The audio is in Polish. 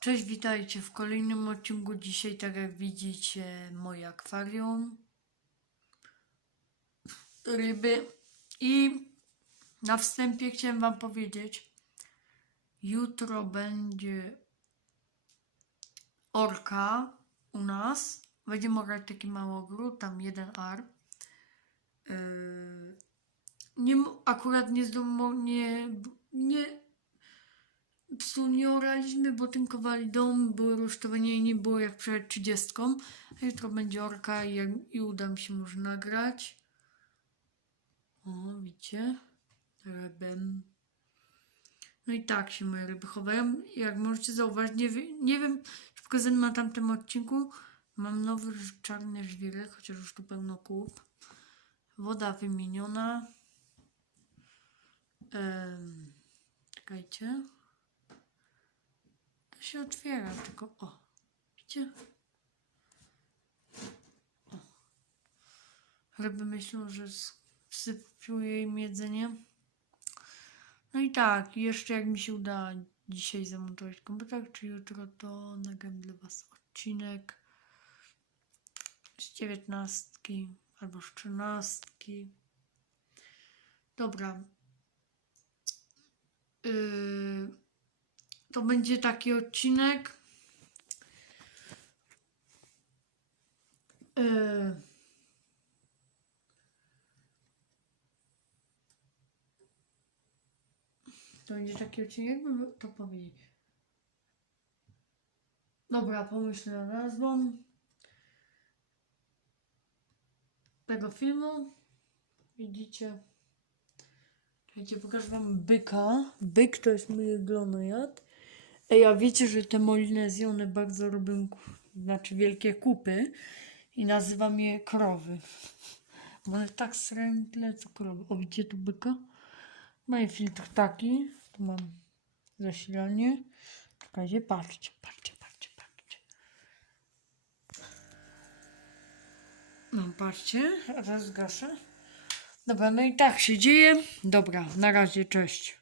Cześć, witajcie w kolejnym odcinku. Dzisiaj, tak jak widzicie, moje akwarium, ryby. I na wstępie chciałem Wam powiedzieć, jutro będzie orka u nas. Będziemy orać taki mały ogród, tam jeden ar. Yy, nie, akurat nie zdomo, nie, nie, psu nie oraliśmy, bo tynkowali dom, były rusztowania i nie było jak przed 30. A jutro będzie orka i, i uda mi się może nagrać. O, widzicie? Rybem. No i tak się moje ryby chowają. Jak możecie zauważyć, nie, wie- nie wiem, czy pokazałem na tamtym odcinku, mam nowy czarny żwirek, chociaż już tu pełno kup. Woda wymieniona. Em, czekajcie. Się otwiera, tylko o. Widzicie? O. Ryby myślą, że wsypuję im jedzenie. No i tak, jeszcze jak mi się uda dzisiaj zamontować komputer, czy jutro, to nagram dla Was odcinek z dziewiętnastki albo z trzynastki. Dobra. Yy, to będzie taki odcinek. Yy, to będzie taki odcinek, jakby to powiedzieć. Dobra, pomyślę nad nazwą tego filmu. Widzicie? Czekajcie, pokażę wam byka. Byk to jest mój glonojad. Ej, a wiecie, że te molinezje, one bardzo robią, znaczy wielkie kupy i nazywam je krowy. Bo one tak srają tyle co krowy. O, widzicie tu byka? No i filtr taki. Tu mam zasilanie. Czekajcie, patrzcie, patrzcie, patrzcie, patrzcie. No, patrzcie, a teraz zgaszę. Dobra, no i tak się dzieje. Dobra, na razie, cześć.